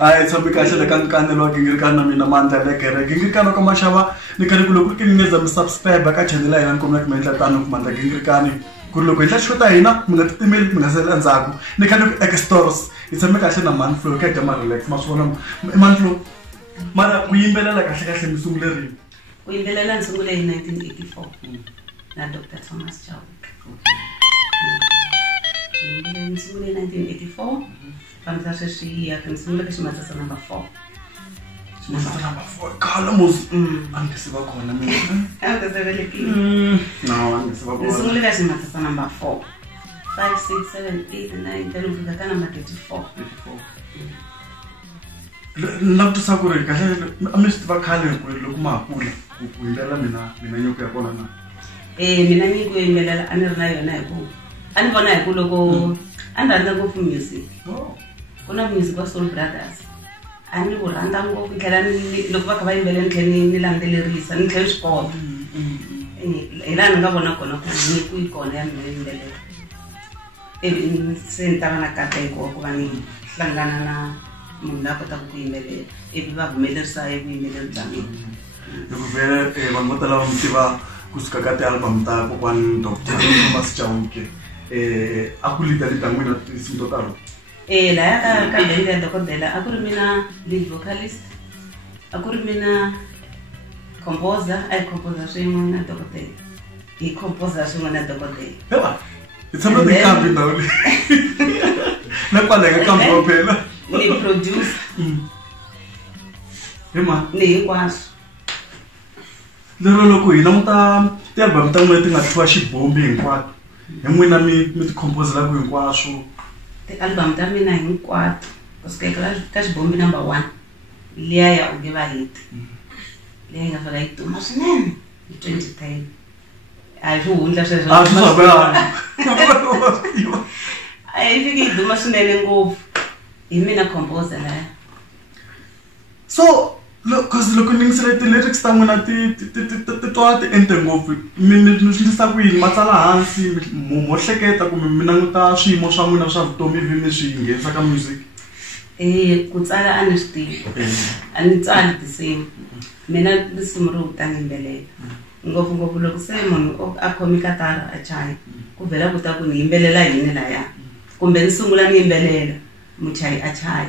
Ay, sabi kasi nakangkana lo gingirkana mina manda lekere gingirkana ko mashaba ni kani kulo ku kineza subscribe ka channel ina ko mna kumenta tano kumanda gingirkani kulo ko shota ina mina email mina sela nzaku ni kani extors itsabe kahle na man flow ka jama relax masona man flow mara uyimbelela kahle kahle misukuleri uyimbelela nsukule in 1984 na Dr. Thomas Chauke nsukule 1984 Fantastic she can smell the matter number 4. Number 4. Columns. I'm just about calling me. I'm just really keen. No, I'm just about calling. Small version matter number 4. 5, 6, 7, 8, 9, 10, we can number 34. 34. Love to Sakura, I missed the Bakali with Lukma, who will tell me now, Minayuka Bonana. Minanigo in Mela, and Nago. And when I go, and I go for music. Oh. Kuna music wa Soul Brothers ani uranda ngo ngela lokwa ka ba imbele ntleni nilandele risa ntle sport ila ngabona kona ku ni ku ikona ya imbele senta bana ka teko ku bani hlangana na munhu la kota ku imbele biva vumelerisa imbele tani loko vele vanhu vo tala va mutiva kusuka ka ti-album ta kokwani Dr. Thomas Chauke a ku lita n'wina tinsimu to talo la ka bende ya dokodela akuri mina lead vocalist akuri mina composer ay composer swin'we na dokodela I composer swin'we na dokodela hewa itshama tikambi ndhawu leyi na kwala ka kambi wa phela ni produce hema ni hinkwaswo lero loko hina muta ti-album ta n'wina ti nga thiwa xibombi hinkwato hi n'wina mi ti-composer ku hinkwaswo album ta mina hinkwato kusuka ka xibombi number 1 liya ya uge va hit leyi nga fika yi duma swinene hi 2010 a hi swihundla sweswo a yi fiki yi duma swinene ngopfu hi mina composer laya so because loko ni ngisele ti-lyrics ta n'wina ti twa ti ente ngopfu mi endlisa ku yini matsala hansi mo hleketa kumbe mi languta swiyimo swa n'wina swa vutomi ivi mi swi nghenisa ka music ku tsala a ni swi tivi a ni tsali tinsimu mina risimu ro ta yimbelela ngopfungopfu loko se munhu a khomi katara a chaya ku vhela ku ta ku ni yimbelela yini laya kumbe ni sungula ni yimbelela muchayi a chaya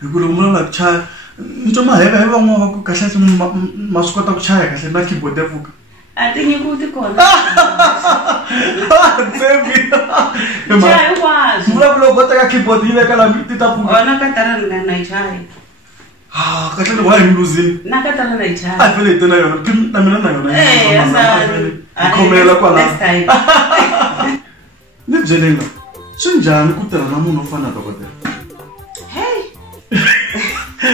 hikuva loko mi lava ku chaya ncoma heva hi van'wana va ku kahle ma swi kota ku chaya kahle na keyboard ya pfuka a tinyiko ti kona tsevi chaya hinkwaswo vulavula ku teka keyboard yi veka laha ti ta pfuka ona katara ni nga na chaya kahle loko wa hi losing na katara na chaya a vele hi te na yona na mina na yona yi khomela kwalaho ni byelela swi njhani ku tirha na munhu wo fana na dokodela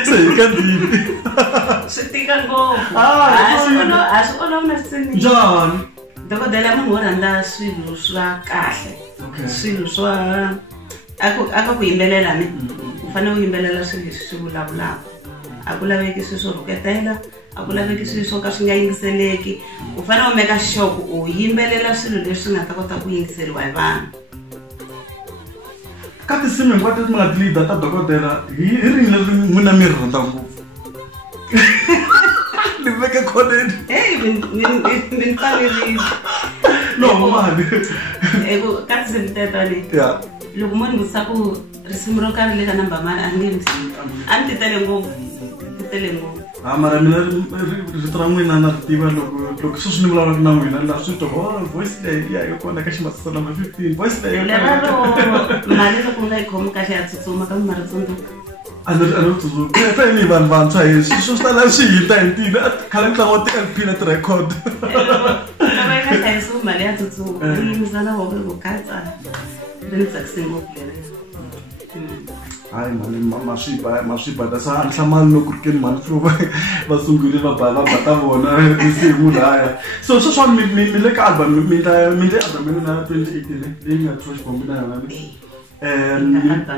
se hi ka dini swi tika ngopfu a swi olova na sini njhani dokodela munhu wo rhandza swilo swa kahle swilo swa aka ku yimbelela ni u fanele u yimbelela swilo leswi swi vulavulaka a ku laveki swilo swo rhuketela a ku laveki swilo swo ka swi nga yingiseleki u fanele u meka sure ku u yimbelela swilo leswi nga ta kota ku yingiseriwa hi vanhu ka tinsimu hinkwato leti mi nga ti-leader ta dokodela hi rini leri n'wina mi ri rhandza ngopfu ni veke khoneni ni tsakerile no mani ka tinsimu teto leti ya loko mo ni vutisa ku risimu ro karhi le ka number mani a ni nge a ni ti tele ngopfu mara mina rito ra n'wina na ri tiva loko sweswi ni vulavulaka na n'wina laha swi twa voice leyi ya yi kona ka ximatisa number 15 voice leyi leraro mali loko u nga yi khomi kahle ya tsutsuma kambe mara tsundzuka a ni ri tsundzuka ku ya ni vanhu vantshwa hi swo swi tala swi hita hi ntina khale ni tlanga ti-LP na ti-record loko yi nga hlayisiwi mali ya tsutsuma yi yimisa na voko ku katsa ri ni tsakise ngopfu leriya hayi mani maswiba tasa a ni hlamali loko ri ke ni mani flo va sungule va bata vona risimu laya so sweswiwani mi le ka album mi le album na 2018 leyi nga twa xibombi na yona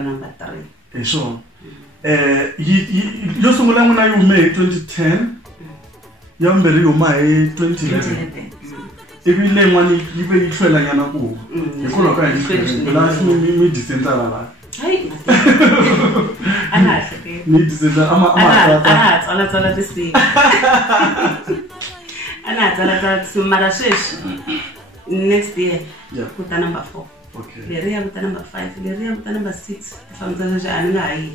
number 3 hi swona yo sungula n'wina yi hume hi 2010 Yambere yoma hi 2011. Ivi lengwani yibe yifela nyana ku. Ikolo ka yifela. La mi disenta la. Hayi. Anahle. Ni disenta ama tsala tisi. Tsala mara shesh. Next year. Yeah. Kuta number 4. Okay. Leria kuta number 5. Leria kuta number 6. Famza ja angai.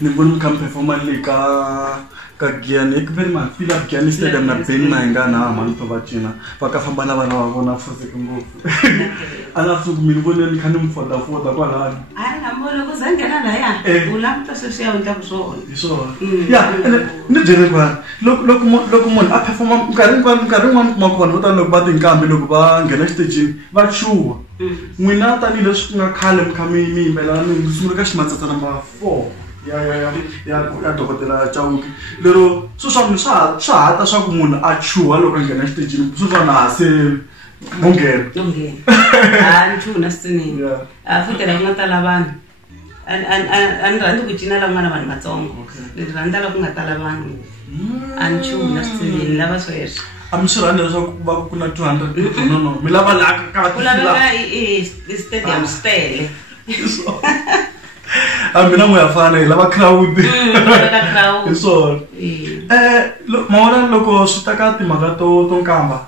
Ni bon kam performa le ka giani ekbel man fila giani stadium na ben na ngana man to bachina paka famba na bana wabona futhi ngoku alafu minibone ni khani mfoda kwa la hayi ngambona kuzangena la ya ulapha sesiya unta kusona iso ya ni jene kwa loku mon a performa mkarin makona uta loku bathi inkambi loku ba ngena stage ba chuwa nwina tani leswi nga khale mkhami mi imbelana ni sungula ka ximatsatsa number 4 ya dokotela Chauki lero suswana swa hata swa ku munhu a chuha loko nghena xitejini suswana se mungena nchuna sini futhi la ku nga tala vanhu ani rhandzi ku cina la ku nga na vanhu vatsongo ni rhandza la ku nga tala vanhu anchuna sini lava sweswo I'm sure I know about 200 no mi lava la ka kulaveka stadium stele mina mo yafana lava crowd so mawona loko switaka timhaka to nkamba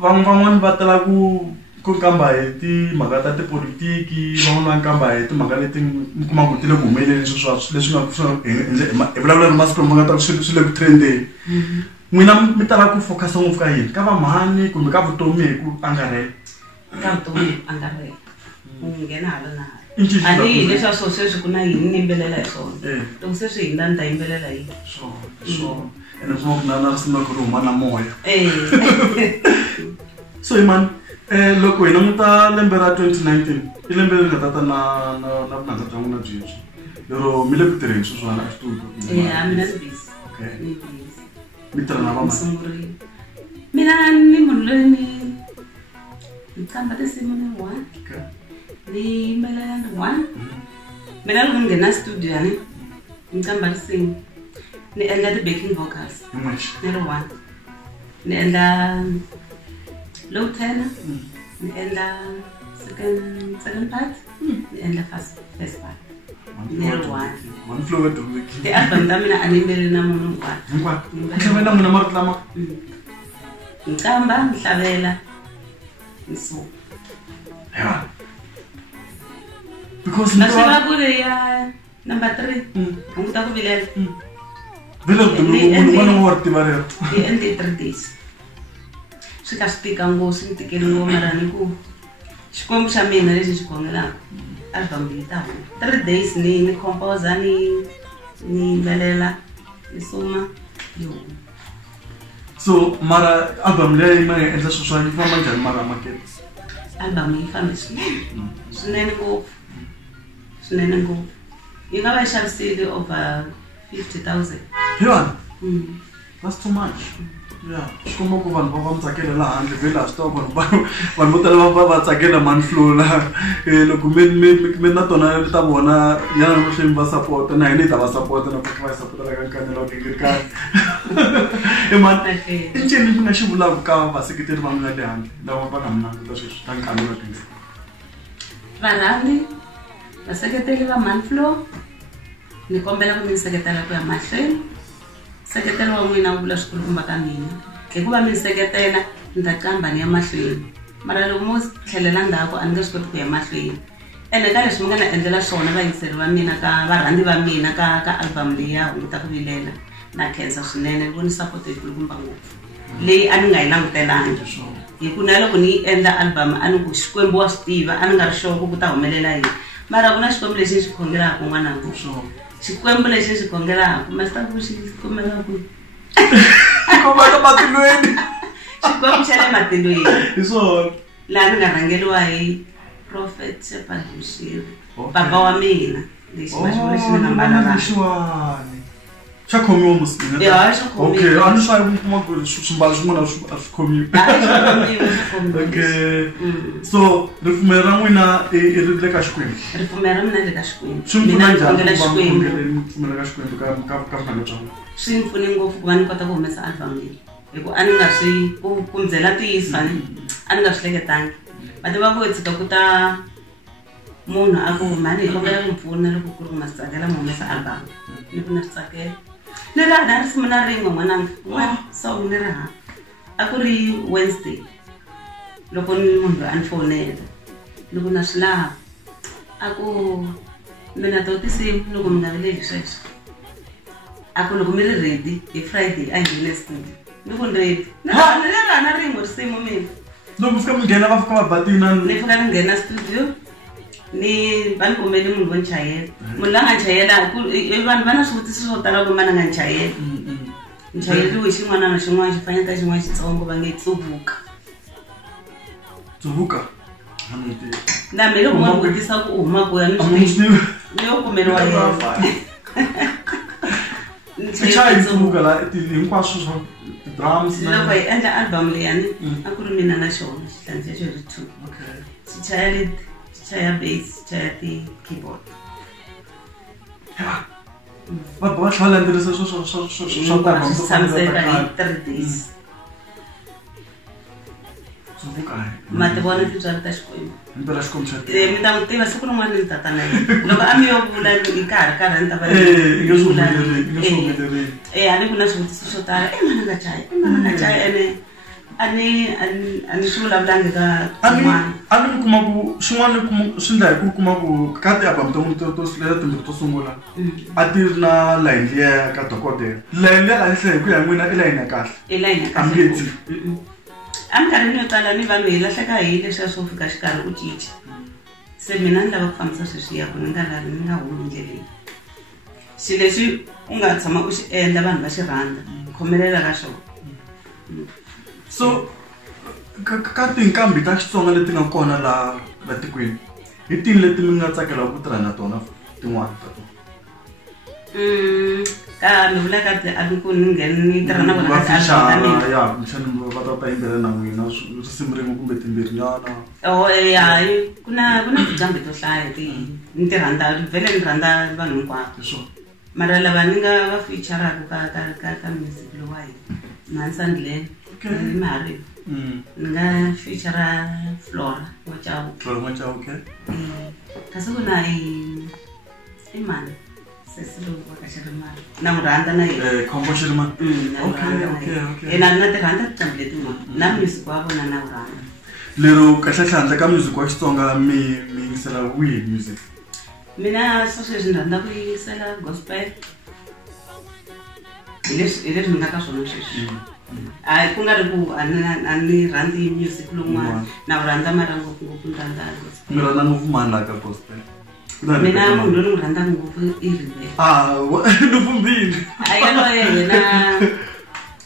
van'wana va tala ku nkamba hi timhaka ta tipolitiki van'wana nkamba hi timhaka leti mi kuma ku tile ku humeleli leswi nga hi vulavula na masiku lama nga ta swi le ku trendeni n'wina mi tala ku focus ngopfu ka yini ka vamhani kumbe ka vutomi hi ku angarhela ka vutomi angarhela nghena hala na ani leswa swo sweswi ku na yini ni yimbelela hi swona loko sweswi hi nga ni ta yimbelela hi so ene swo ku na risima ku ri huma na moya so man loko hina mi ta lembe ra 2019 i lembe leri nga tata na vunanga bya n'wina byebyi lero mi le ku tirheni sweswiwana a xitudio mina ni busy mi tirha na vamani mina ni munhu loyi ni kamba tinsimu ni one ni yimbelela ni one mina loko ni nghena studio ni kamba tinsimu ni endla ti-backing vocals ni ri one ni endla low tenor ni endla second part ni endla first part ni ri one ti-album ta mina a ni yimbeleli na munhu tlhavela n'wina marito lama ni kamba ni hlavelela ni suka because naswona ku ri ya number 3 hunguta ku vilela vile n'wana wa tiva rero hi endle 3 days swi ka swi tika ngopfu swi ni tikeli ngopfu mara ni ku xikwembu xa mina lexi xi khongelaka album leyi ta huma 3 days ni compose ni yimbelela ni suma yo so mara album leyi ma endla sweswo yi famba njhani mara market album yi fambe swinene ngopfu yi nga va yi xavisile over 50,000 yeah that's too much yeah xikomba ku vanhu va mi tsakela laha handle vhela swi tiva vanhu vo tala va tsakela Manflow laha loko mi na tona ta vona yana mahlweni va support na hina hi ta va support na ku va hi support la ka nkanelo wa gingirikani man i ncini mi nga xi vulaka ka vaseketeri va mina le handle lava va nga mi languta sweswi ta nkanelo wa gingirikani varhandi vaseketeli va Manflow ni kombela ku mi seketela ku ya mahlweni seketelo wa n'wina wu vula swikulukumba ka mina hikuva mi seketela ni ta kamba ni ya mahlweni mara loko mo tlhelela ndzhaku a ni nge swi koti ku ya mahlweni ene ka leswi mi nga na endlela swona vayingiseri va mina ka varhandzi va mina ka album leyi ya hunguta ku vilela na khensa swinene vo ni support hi kulukumba ngopfu leyi a ni nga yi langutelangi hi ku na loko ni yi endla album a ni ku xikwembu wa swi tiva a ni nga ri sure ku ta humelela yini mara ku na xikwembu lexi ni xi khongelaka n'wanangu xikwembu lexi ni xi khongelaka masitaku xi khomela ku komaka matilweni xikwembu xa le matilweni hi swona laha ni nga rhangeriwa hi Prophet Shepard Bushiri papa wa mina lexi na xona lexi ni nga mbala lexiwani xa khomiwa musi Ya, xa khomiwa. Okay, a ni swa kuma ku swimbalo swin'wana a swi khomiwi. Okay. So ripfumelo ra n'wina i ri le ka Xikwembu. Ripfumelo ra mina le ka Xikwembu. Swi mi pfuna njhani khongela ku va mi Xikwembu. khongela ripfumelo ka Xikwembu ka vunanga bya n'wina? Swi ni pfune ngopfu ku va ni kota ku humesa album leyi. Hikuva a ni nga swi ku ndzela tiyisa a ni nga swi hleketangi. Va tiva ku tshika ku ta munhu a ku mani hi kombela ku mpfuna loko ku ri ku ma swi tsakela mu humesa album. Ni ku na swi tsakela. Ni ra risimu na rin'we n'wananga. Song ni raha. A ku ri Wednesday. Loko ni munhu a ni fonela. Loko na swi lava. A ku mina to tisimu loko mi nga vileli sweswo. A ku loko mi ri ready hi Friday a nghene studio. Ni ku ready. Na rin'we risimu mina. Loko fika mi nghena va fika va batina Ni fika ni nghena studio. Ni va ni kombele munhu vo ni chayela. Munhu la nga chayela vanhu va na swivutiso swo tala ku mana nga ni chayela. Ni chayeriwe xin'wana na xin'wana xi fanele ka xin'wana xitsongo va nge Tsuvuka. Tsuvuka? Na me loko n'wi vutisa ku u huma ku ya ni swi ni yo kumeriwa yena. Ni chayi Tsuvuka la hinkwaswo swa drums na loko hi endla album leyani a ku ri mina na xona xihlangi xexo ri 2. Okay. Xi chaya lead, xi chaya bass, xi chaya ti-keyboard. Va tlhela endlisa swa tala Swi tshamiseka hi 3 days. Tsuvuka. Ma ti vona tintswalo ta Xikwembu. Impela Xikwembu xa Mi ta n'wi tiva siku rin'wana ni ta ta na yena. Loko a mi yo vula hi karhi ni ta va i nge swi humelerile. A ni ku na swivutiso swo tala. Mana nga chaya, mana nga chaya ene a ni swi vulavulangi ka kun'wana. A ni kuma ku xin'wana swi ndla hi ku kuma ku ka ti-album ta n'wina timbirhi to sungula a ti ri na layini liya ka dokodela. Layini liya kahle hi ku ya n'wina i layini ya kahle. I layini ya kahle. A mi nge ti. Minkarhini yo tala ni vanhu hi lahleka hi leswiya swo fika xikarhi u cinca. Se mina ni lava ku fambisa sweswiya ku ni nga lavi ni nga humi endleleni. Xilo lexi u nga tshama u xi endla vanhu va xi rhandza. Khomelela ka xona. So ka tinqambi ta Xitsonga leti nga kona la tikweni hi tihi leti mi nga tsakelaka ku tirha na tona tin'wana ta tona? Ka ni vula ka ku ni nghena ni tirha na vona ka album ta mina. Ya kumbexani va ta yimbelela na n'wina risimu rin'we kumbe timbirhinyana. Ya ku na tinqambi to hlaya ni ti rhandza vhele ni rhandza vanhu hinkwavo. Mara lava ni nga va featuraka ka music lowu wa hina Mansandleni ni Mahariva. Ni nga feature Flora Mochao. Okay. Kasi ku na i mani sesilowu vakaxirimani na n'wi rhandza na yena. Khombo Xirimani. Okay. Na ti rhandza tinqambi letin'wana na music wa vona na wu rhandza. Lero kahle handle ka music wa Xitsonga mi yingisela wihi music? Mina sweswi ni rhandza ku yingisela gospel. Hi leswi ni nga ka swona sweswi. Ku nga ri ku a ni rhandzi music lowun'wana na wu rhandza mara ngopfungopfu ni rhandza gospel. Mi rhandza ngopfu mani la ka gospel? Mina munhu loyi ni n'wi rhandzaka ngopfu i Rivele. Ni vumbile.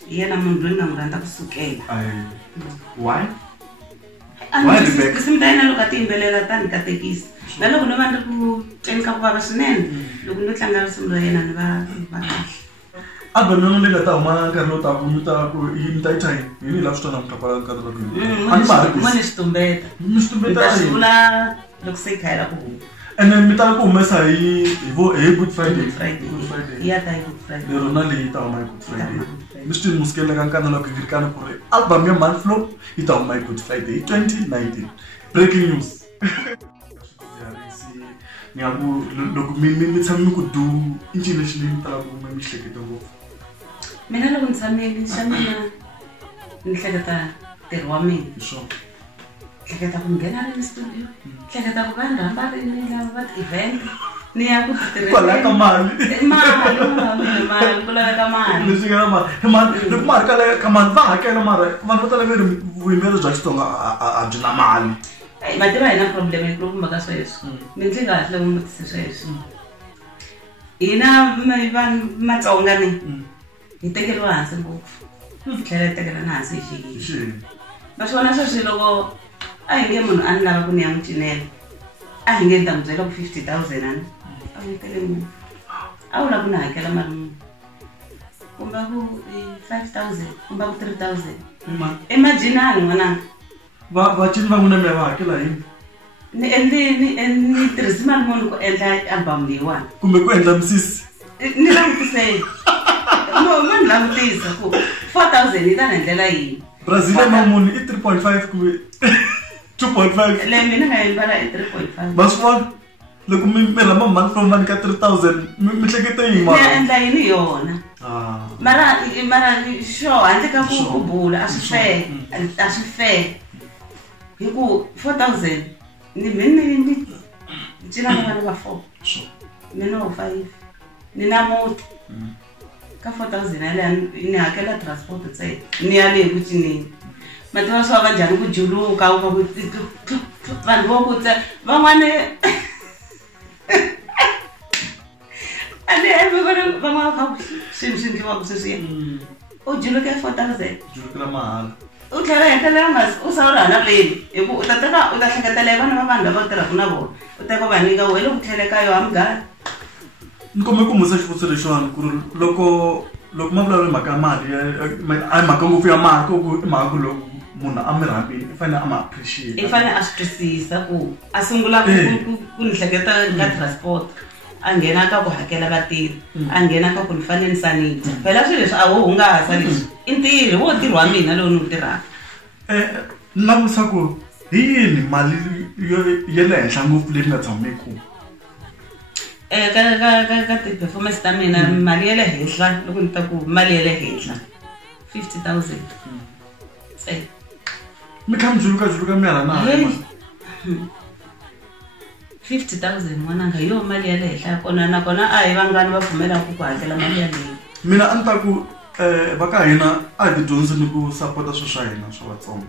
Yena munhu loyi ni nga n'wi rhandza kusukela. Why? Tinsimu ta yena loko a ti yimbelela ta ni katekisa. Na loko ni va ni ri ku tweni ka ku vava swinene loko ni tlanga risimu ra yena ni va kahle. Album yona leyi nga ta huma nkarhi lowu taka mi ta ku yini ta yi ta yini? Yini hi laha swi twanaka mi ta kwala nkarhi lowu Mo ni xitumbeta. Mi swi tumbeta Ta swi vula loko se yi khayela ku huma. ene mi tala ku humesa hi Good Friday. Ya ta hi Good Friday. Lero na leyi ta huma hi Good Friday. Mi swi mi sukela ka nkana loko Gingirikana ku ri album ya Manflow yi ta huma hi Good Friday 2019. Breaking news. Ni yaku loko mi tshame mi ku du incini lexi mi tala ku mi hleketa ngopfu? Mina loko ni tshamile xa mina ni hleketa ntirho wa mina. Hleketa ku nghena rini studio. Hleketa ku vanhu rhamba rini lava va ti-event. Ni ya ku titirhela. Kwalaho ka mali. Mali ku laveka mali. Leswi nga mali loko ma ri ka mali va hakela mara vanhu va tala va ri vuyimbeleri bya Xitsonga a byi na mali. Va tiva hi na problem yikulukumba ka sweswo. Ni ndzi kahle loko mi vutise sweswo. Hina vanhu Matsonga ni hi tekeriwa hansi ngopfu. Hi tlhela hi tekela na hansi hi xiyimo. Va swona sweswi loko a hi nge munhu a ni lava ku ni ya n'wi cinela a hi nge ni ta n'wi byela ku 50,000 ani a wu tele munhu a wu lava ku ni hakela mali muni kumbe ku 5,000 kumbe ku 3,000 Ma imagine n'wananga va cini va n'wina mi ya va hakela yini ni tirhisi mali muni ku endla album leyiwani kumbe ku endla misisi ni langutiseni no ma ni langutisa ku 4,000 yi ta ni endlela yini Brazil ma muni i 3.5 kumbe 2.5 le mina nga yi mbala i 3.5 va swi vona loko mi rhamba month from month ka 3,000 mi hleketa yini ni ya endla yini yona ah mara sure handle ka ku bula a swi fair hi ku 4,000 ni cina na vana va 4 mina wa 5 ni na muti ka 4,000 yaleya ni hakela transport ntsena ni ya le ku cineni mativa swa va njhani ku juluka u va ku vanhu vo ku van'wana ane van'wana va swilo swi endliwaka sweswiya u juluke 4,000 julukela mahala u tlhela hetelela u sawura hala peni hi ku u ta hleketela vana va vanhu lava tirhaka na vona u teka va nyika wena ku tlhele ka yo hamgani ni komme ku musa xivutiso lexiwani ku ri loko ma vulavula hi mhaka ya mali a hi mhaka ngopfu ya mali ku i mhaka ku loko munhu a mi rhambile i fanele a ma appreciate i fanele a swi twisisa ku a sungula ku ni hleketa ka transport a nghena ka ku hakela vatirhi a nghena ka ku ni fanele ni sanita phela swilo leswi a wo hungasa leswi i ntirho wo ntirho wa mina lowu ni wu tirhaka ni langutisa ku hi yini mali ya le henhla ngopfu leyi nga tshameku ka ti-performance ta mina mali ya le henhla loko ni ta ku mali ya le henhla 50,000 mi kha mi juluka mi yala na 50,000 n'wananga hi yo mali ya le henhla kona nakona a hi vangani va pfumelaka ku hakela mali yaleyo mina a ni ta ku va ka hina a hi tidyondzi ni ku sapota swilo swa hina swa vatsonga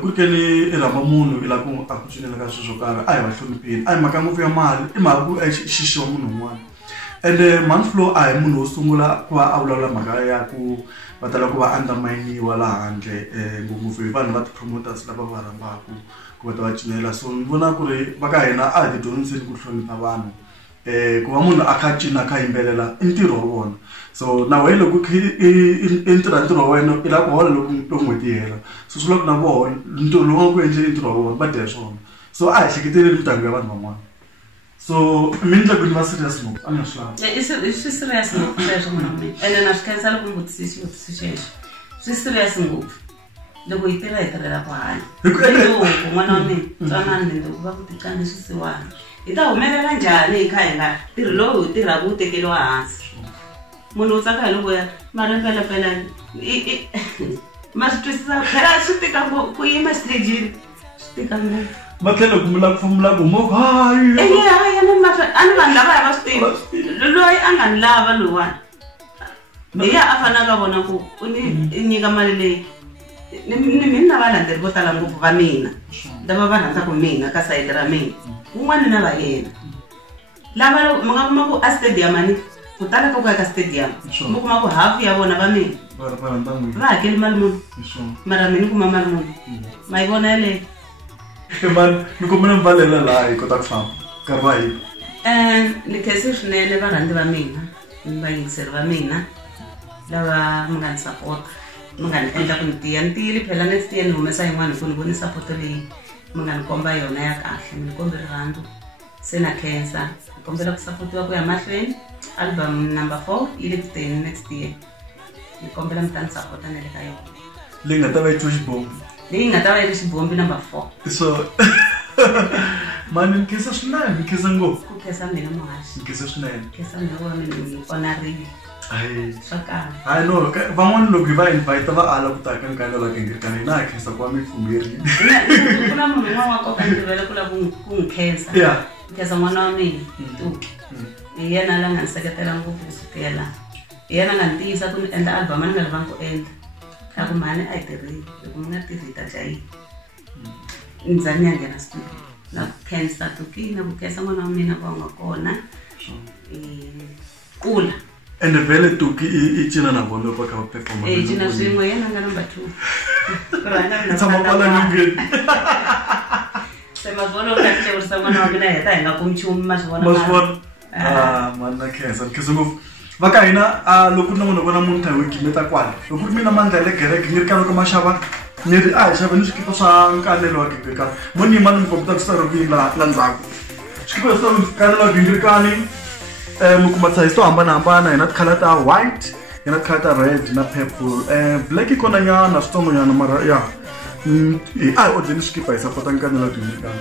ku ri ke ni i rhamba munhu i lava ku a ku cinela ka swilo swo karhi a hi va hlonipheni a hi mhaka ngopfu ya mali i mhaka ku xixiwa munhu un'wana ende Manflow a hi munhu wo sungula ku va a vulavula mhaka ya ku va tala ku va undermine-iwa laha handle ngopfungopfu hi vanhu va ti-promoters lava va rhambaka ku va ta va cinela so ni vona ku ri va ka hina a hi tidyondziseni ku hlonipha vanhu ku va munhu a kha cina a kha yimbelela i ntirho wa vona so na wena loko i tirha ntirho wa wena i lava ku hola loko n'hweti yi hela so swi lava ku na vona ntirho lowu nga ku endleni ntirho wa vona va dya swona so a hi hleketeleli mindyangu ya vanhu van'wana so mi endla ku ni va serious ngopfu a nga swi lavi i swi serious ngopfu sweswo n'wana wa mina ende na swi khensa loko mi vutisisi xivutiso xexo swi serious ngopfu loko yi tirha hi tirhela ku hanya loko n'wana wa mina twanani loko va ku titlanga swisiwana hi ta humelela njhani hi kha hi nga tirhi lowu hi tirhaka wu tekeriwa hansi munhu u tsaka hi loko ya mara mpelampela ma swi twisisa phela swi tika ku yima stagini swi tika ngopfu va tlhela ku mila ku fambula ku movha hayi a ni vanhu lava hi va swi tivi loyi a nga ni lava lowani hi ya a fanaka vona ku u ni nyika mali leyi ni na valandzeleri vo tala ngopfu va mina lava va rhandzaka mina ka sayiti ra mina un'wana na va yena lava mi nga kuma ku a stadium ani ku tala ka ku ya ka stadium mi kuma ku hafu ya vona va mina va hakeli mali muni mara mina ni kuma mali muni ma yi vona yaleyo man ni kombela mi valela laha hi kota ku famba nkarhi wa hina ni khense swinene varhandzi va mina vayingiseri va mina lava mi nga ni sapota mi nga ni endla ku ni tiya ni tiyile phela ni tiya ni humesa yin'wana hi ku ni voni sapoto leyi mi nga ni komba yona ya kahle mi ni kombe rirhandzu se na khensa ni kombela ku sapotiwa ku ya mahlweni album number 4 yi le ku teni next year ni kombela mi ta ni sapota na le ka yona leyi nga ta va yi twa xibombo leyi nga ta va yi ri xibombi number 4 so mani ni khensa swinene ni khensa ngopfu ku khensa mina muhaxi ni khensa swinene khensa mina vona ni onarile swa kahle hayi no van'wana loko hi va invite va ala ku ta ka nkana la gingirikana hina ha khensa ku va mi pfumerile ku na munhu un'wana wa koka ntivela ku lava ku n'wi khensa ni khensa n'wana wa mina Tuki hi yena la nga ni seketela ngopfu kusukela hi yena nga ni tiyisa ku ni endla album a ni nga lavangi ku endla a ku mhani a yi tirhile loko mi nga tirhi ta dya yini ni za ni ya nghena studio na ku khensa Tuki na ku khensa n'wana wa mina va nga kona Kula ende vele Tuki i cina na vona loko va kha va performa cina swin'we yena nga number 2 tshama kwala nyongeni se mazvona ukateurisa mwana wa mina heta hi nga kumi nchumu ma swi vona mani na khensa ni khensa ngopfu vaka hina loko na munhu vona munhu tayo gimeta kwala loko mina mandla le gereke ngiri ka loko mashava ngiri xava ni swikipa swa nkanelo wa gingirika moni mani mkomputa ku staro kwila la ndzhaku swikipa swa nkanelo wa gingirikani mi kuma size to hambana hina color ta white hina color ta red na purple black ikona nyana switsongo nyana mara ya odeni swikipa hi sapota nkanelo wa gingirikani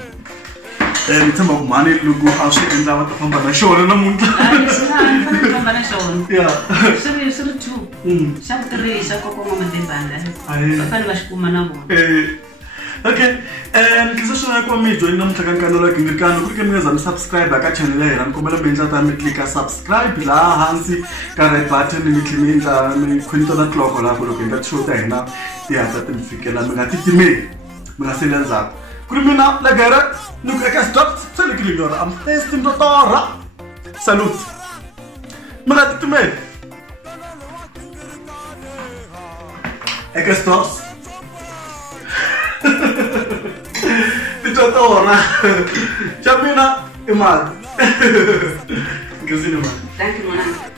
ni tshemba ku mhani loko a swi endla va ta famba na xona namuntlha ya swi ri two xa vutirhi xa kokoma matimbanda va fane va xi kuma na vona okay nkisa swona ku mi join namuntlha ka nkanelo wa gingirikani ku ri ke mi nga za mi subscribe ka channel ya hina ni kombela mi endla ta mi klika subscribe laha hansi ka red button mi tlhela mi endla mi khwinita na clock laha ku loko hi nga ti show ta hina ti hatla ti mi fikela mi nga titimeli mi nga seli endzhaku ku ri mina legere ni ku eka stop selekilinyora am testing totora salute mi nga titimeli eka stop totora cha mina i mali ngizini mali thank you mwana